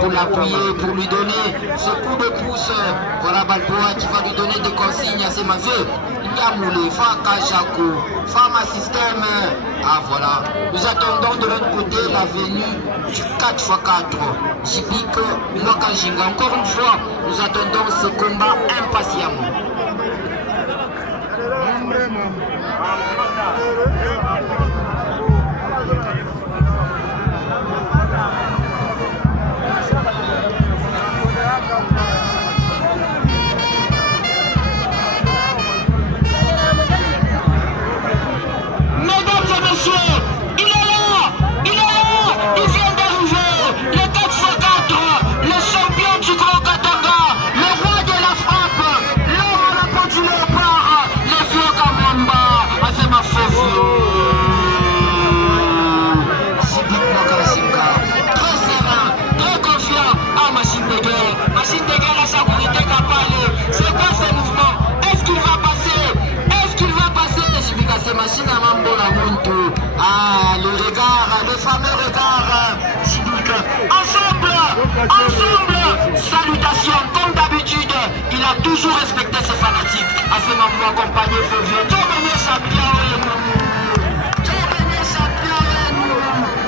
pour l'appuyer, pour lui donner ce coup de pouce. Voilà Balboa qui va lui donner des consignes à ses mafieux. Yamoulé, Faka Jaco, Fama Système. Ah voilà, nous attendons de l'autre côté la venue du 4x4. Jibik Mwakajinga. Encore une fois, nous attendons ce combat impatiemment. Le regard, le fameux regard civique. Ensemble, salutations, comme d'habitude, il a toujours respecté ses fanatiques. À ce moment accompagné, Fovio, Dieu champion,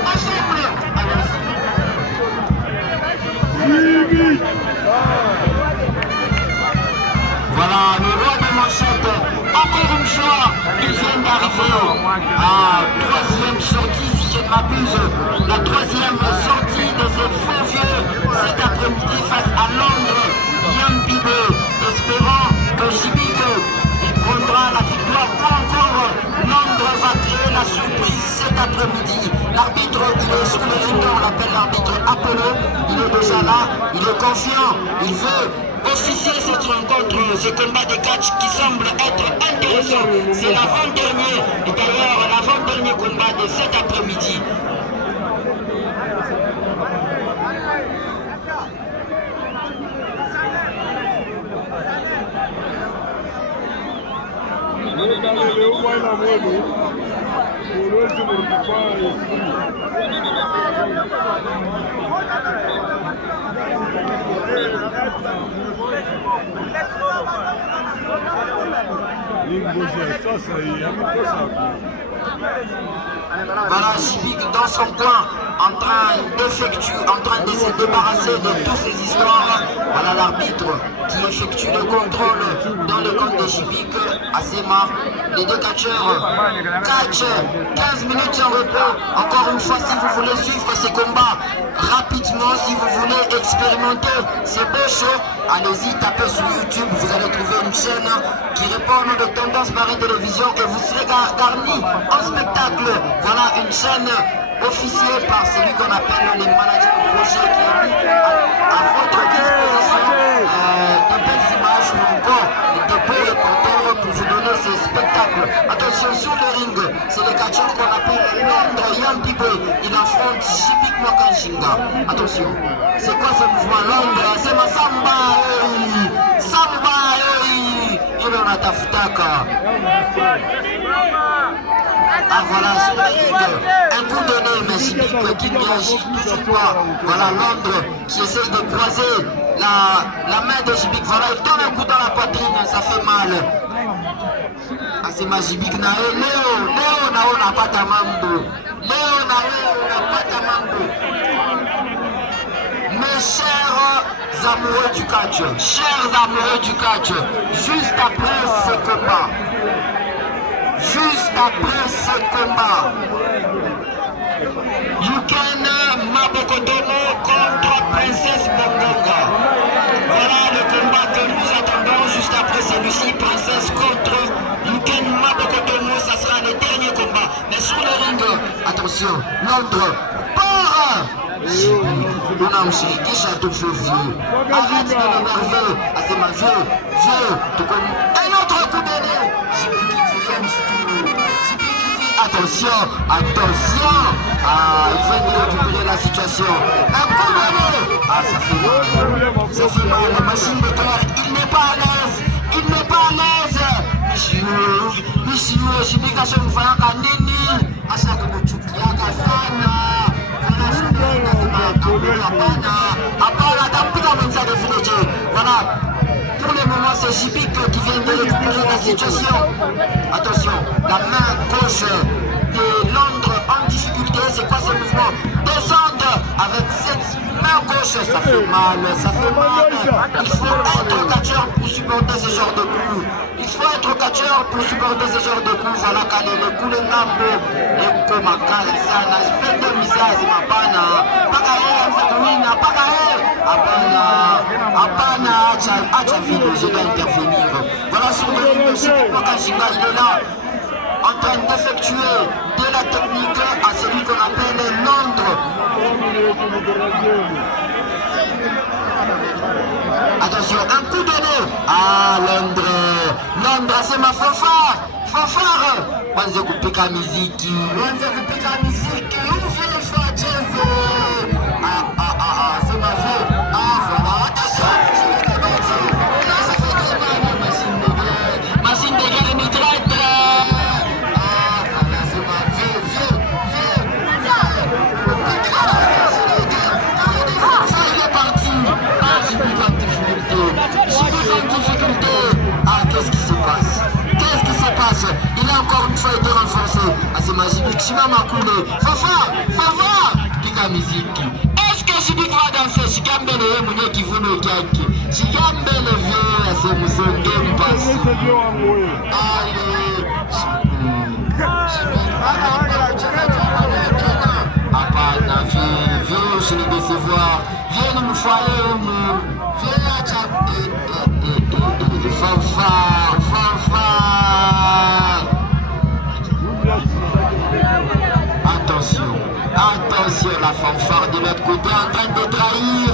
ensemble. Voilà, le roi de manchette, encore une fois, il vient d'arriver à troisième sortie, si je ne m'abuse, la troisième sortie de ce faux vieux cet après-midi face à Londres, Yambibé, espérant que Jibik il prendra la victoire ou encore Londres va créer la surprise cet après-midi. L'arbitre, il est sous le ring, on l'appelle l'arbitre Apollo, il est déjà là, il est confiant, il veut officier cette rencontre, ce combat de catch qui semble être intéressant. C'est l'avant-dernier, et d'ailleurs l'avant-dernier combat de cet après-midi. Voilà Jibik dans son coin en train de se débarrasser de toutes ces histoires. Voilà l'arbitre qui effectue le contrôle dans le compte de Jibik. Asema, les deux catcheurs catch 15 minutes sans repos. Encore une fois, si vous voulez suivre ces combats rapidement, si vous voulez expérimenter ces beaux shows, allez-y, tapez sur YouTube, vous allez trouver une chaîne qui répond aux tendances par télévision et vous serez garni en spectacle. Voilà une chaîne officiée par celui qu'on appelle les managers de projet qui ont mis à votre disposition de belles images ou encore de beaux reporters pour vous donner ce spectacle. Attention, sur le ring, c'est le catcheur qu'on appelle Londres Yambibé. Il affronte Jibik Mwakajinga. Attention, c'est quoi ce mouvement Londres? C'est ma samba, samba, il en a tafutaka. Ah voilà, sur le ring, un coup donné, mais Jibik qui ne réagit toujours pas. Voilà Londres qui essaie de croiser la main de Jibik. Voilà, il donne un coup dans la poitrine, ça fait mal. Ah c'est ma Jibik na Léo na on n'a pas ta mambo. Léo na on n'a pas ta mambo. Mes chers amoureux du catch, juste après ce combat, Yuken Mabokotomo contre Princesse Bongonga. Voilà le combat que nous attendons juste après celui-ci, Princesse contre Yuken Mabokotomo, ça sera le dernier combat. Mais sur le ring, attention, Londres, part. On a ushirikisha tu vieux. Arrête de m'énerver. Ah c'est ma vieux. Un autre coup de nez. Attention. Ah, il vient de récupérer la situation. Un coup de nez. Ah, ça fait mal. La machine de guerre, il n'est pas à l'aise. Michiou, Jibik ashomfanyaka nini? Ashakuchukiaka sana. Hapana, récupérer la situation. Attention, la main gauche de Londres en difficulté. C'est quoi ce mouvement? Descendre avec cette main gauche, ça fait mal, ça fait mal. Il faut être catcheur pour supporter ce genre de coup. Il faut être catcheur pour supporter ce genre de coup. Voilà, quand le coup de Nambo, et comme à Karisana, je peux te miser à Zimapana, Pagaé, Fekouina, Pagaé, Apana, Acha Vidéo, je dois intervenir. Voilà, sur le ligne de Shipic Makashinga, il est là, en train d'effectuer de la technique à celui qu'on appelle Londres. Attention, un coup donné. Ah, Londres, c'est ma fanfare. Fanfare. Wanze kupika miziki. Ouvre le feu, Jeff. C'est ma feu. Ah, voilà. Attention. Là, ça fait très mal. Machine de guerre mitraille. Ah, voilà, c'est ma feu. Il est parti. Ah, je suis en difficulté. Ah, qu'est-ce qui se passe? Il a encore une fois été renforcé. Ah, c'est magique. Shima m'a coulé. Fafa, Pika musique. Est-ce que Shipic va danser? Shigambele, Mouné qui vous le kaki. Shigambele vieux, c'est Mousson Game Pass. Allez. Apana, vieux, je vais décevoir. Viens nous foyer, viens à Tchak. Fanfare. Attention, la fanfare de l'autre côté en train de trahir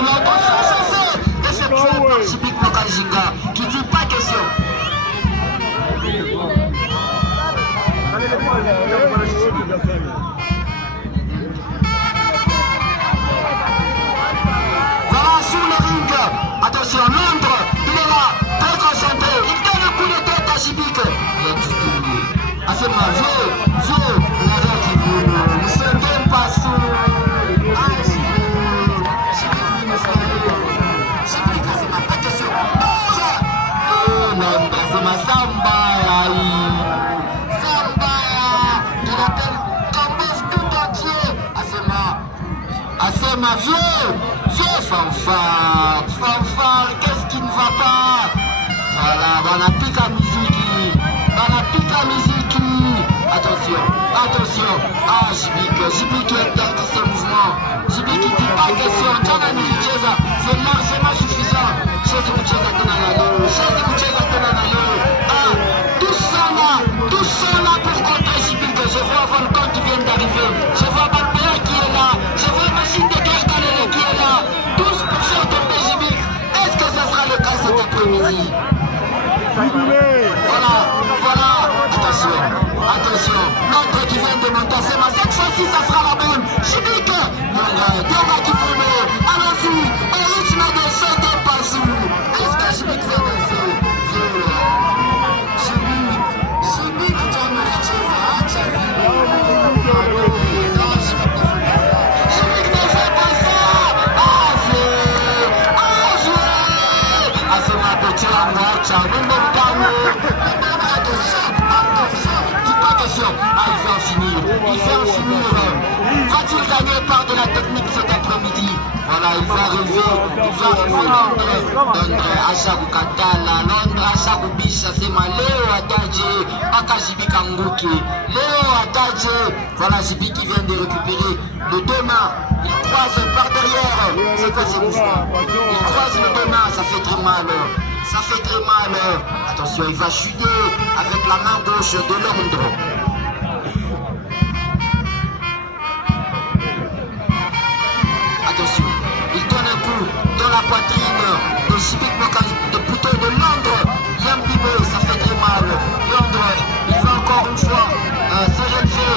l'autre chassé. Effectué par Shipic Makashinga qui dit pas question. Voilà sur le ring. Attention, Londres, il est là, très concentré. Il donne un coup de tête à Shipic. Ah, c'est ma vieux, nous sommes bien passés. Ah, Shipic, c'est ma pétition. Oh, non, c'est ma Sambaya. Il appelle Cambos tout entier. Ah, c'est ma vieux fanfare, qu'est-ce qui ne va pas? Voilà, banapika musique. Attention, ah, Shipic qui interdit ce mouvement. Shipic qui dit pas question, Tchana Nilicheza, c'est largement suffisant. Chose Kucheza Tenanalo. Ah, tous sont là pour contrer Shipic. Je vois Volcan qui vient d'arriver. Je vois Bapéa qui est là. Je vois Machine de guerre Kalele qui est là. Tous pour faire tomber Shipic. Est-ce que ça sera le cas cet après-midi? Voilà, attention, l'autre qui vient de monter, c'est ma cette fois-ci, ça sera la bonne. Shipic, Yonga qui voulait, allons-y, au rythme de ce dépassou. Est-ce que Shipic fait danser? Shipic, John Richeva, Shipic ne fait pas ça. Ah, c'est ma petite langue, ah, il fait en finir. Va-t-il gagner par de la technique cet après-midi? Voilà, il va arriver Londres, Achaku Katala, Londres, Achaku Bisha, c'est ma Léo Adadje, Akajibi Kanguki, Léo Adadje. Voilà, Shipic qui vient de récupérer le deux mains. Il croise par derrière. C'est quoi ces mouvements? Il croise le deux mains, ça fait très mal. Attention, il va chuter avec la main gauche de Londres. Attention, il donne un coup dans la poitrine de Shipic Makashinga, plutôt de Londres. Yambibé, ça fait très mal. Londres, il va encore une fois se relever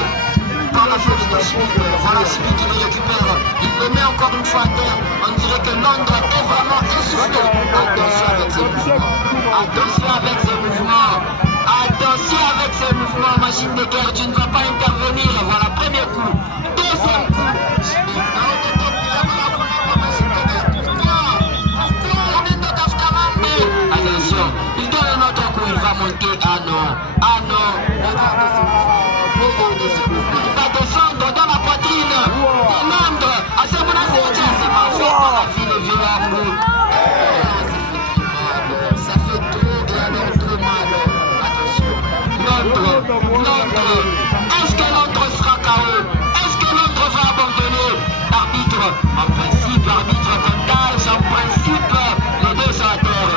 par la force de Shipic. Voilà, Shipic qui le récupère. Il le met encore une fois à terre. On dirait que Londres est vraiment essoufflé. Attention avec ses mouvements. Machine de guerre, tu ne vas pas intervenir. Voilà, premier coup. Deuxième coup. Attention, il donne Ah non, il va descendre dans la poitrine de Londres. À ce moment-là, c'est ma fête à la vie de Villarreal. Ça fait trop et alors trop mal. Attention. Londres. Est-ce que Londres sera KO? Est-ce que Londres va abandonner? L'arbitre, en principe, l'arbitre comptage, en principe, les deux sont à terre.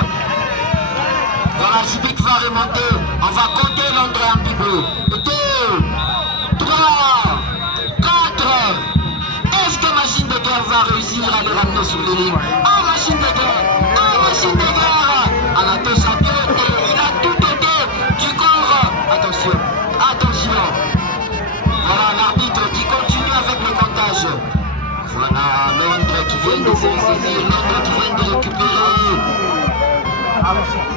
Voilà, Jubik va remonter. On va compter Londres un petit peu. 2, 3, 4. Est-ce que Machine de Guerre va réussir à le ramener sur les lignes? Ah, Machine de Guerre! Ah, Machine de Guerre! À la touche à tête, il a tout ôté du corps. Attention, attention. Voilà l'arbitre qui continue avec le comptage. Voilà Londres qui vient de se ressaisir, Londres qui vient de récupérer.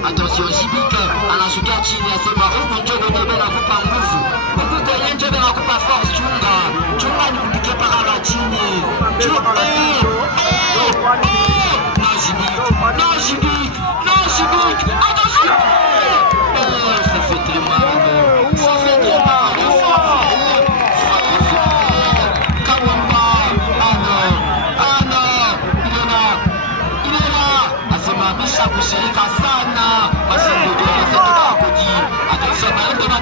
Attention, Jibik anashukia chini asema huku ndio ndio na kupa nguvu. Huku kwenye ndio na kupa force chunga. Chunga ni kupike paka chini. Non Jibik. Attention. Ça fait très mal. Ça fait très mal. Kawamba. Ah non. Il est là. Asema bisha kushirika sana. Machine de Guerre c'est tout à dire. Attention, mais on doit